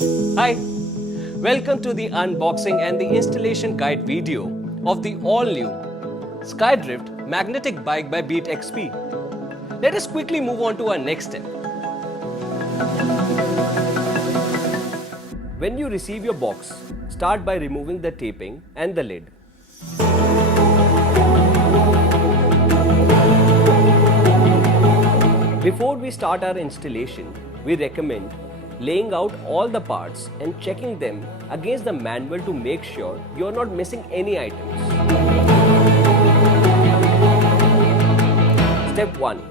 Hi, welcome to the unboxing and the installation guide video of the all-new SkyDrift magnetic bike by beatXP. Let us quickly move on to our next step. When you receive your box, start by removing the taping and the lid. Before we start our installation, we recommend laying out all the parts and checking them against the manual to make sure you are not missing any items. Step 1.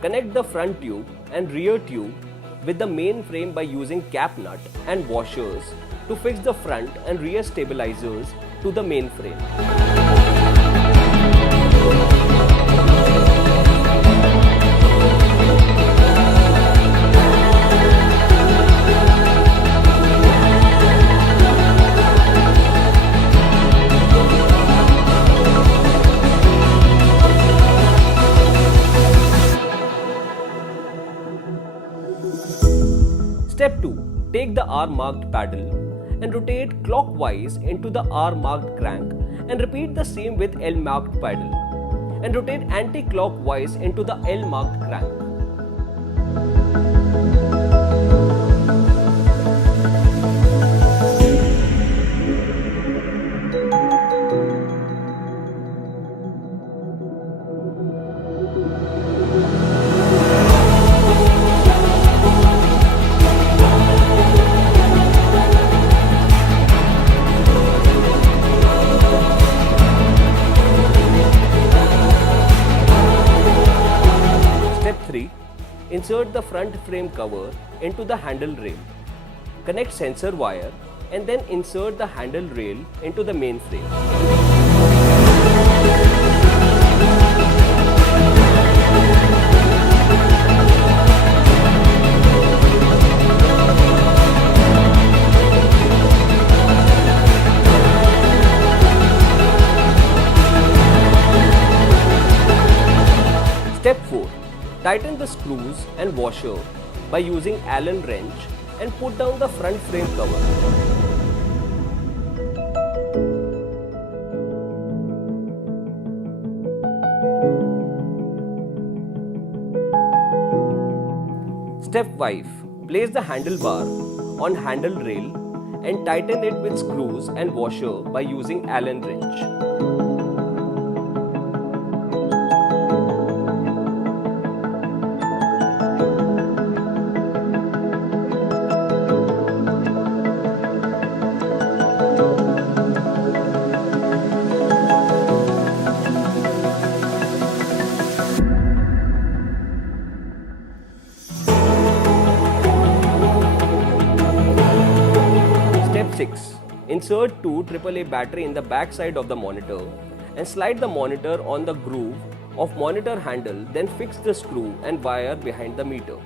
Connect the front tube and rear tube with the main frame by using cap nut and washers to fix the front and rear stabilizers to the main frame. Step 2. Take the R-marked paddle and rotate clockwise into the R-marked crank and repeat the same with L-marked paddle and rotate anti-clockwise into the L-marked crank. Step 3. Insert the front frame cover into the handle rail. Connect sensor wire and then insert the handle rail into the main frame. Step 4. Tighten the screws and washer by using Allen wrench and put down the front frame cover. Step 5. Place the handlebar on handle rail and tighten it with screws and washer by using Allen wrench. Step 6. Insert two AAA battery in the back side of the monitor and slide the monitor on the groove of monitor handle, then fix the screw and wire behind the meter.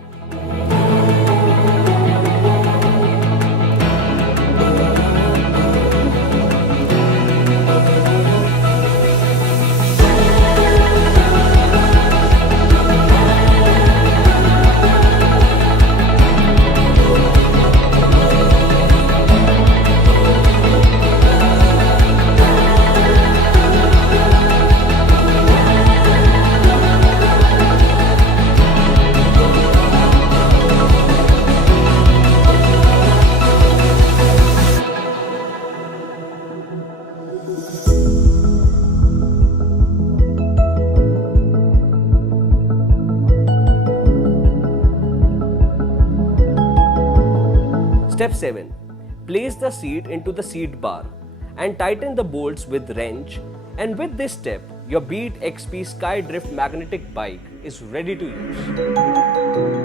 Step 7. Place the seat into the seat bar and tighten the bolts with wrench, and with this step, your beatXP SkyDrift magnetic bike is ready to use.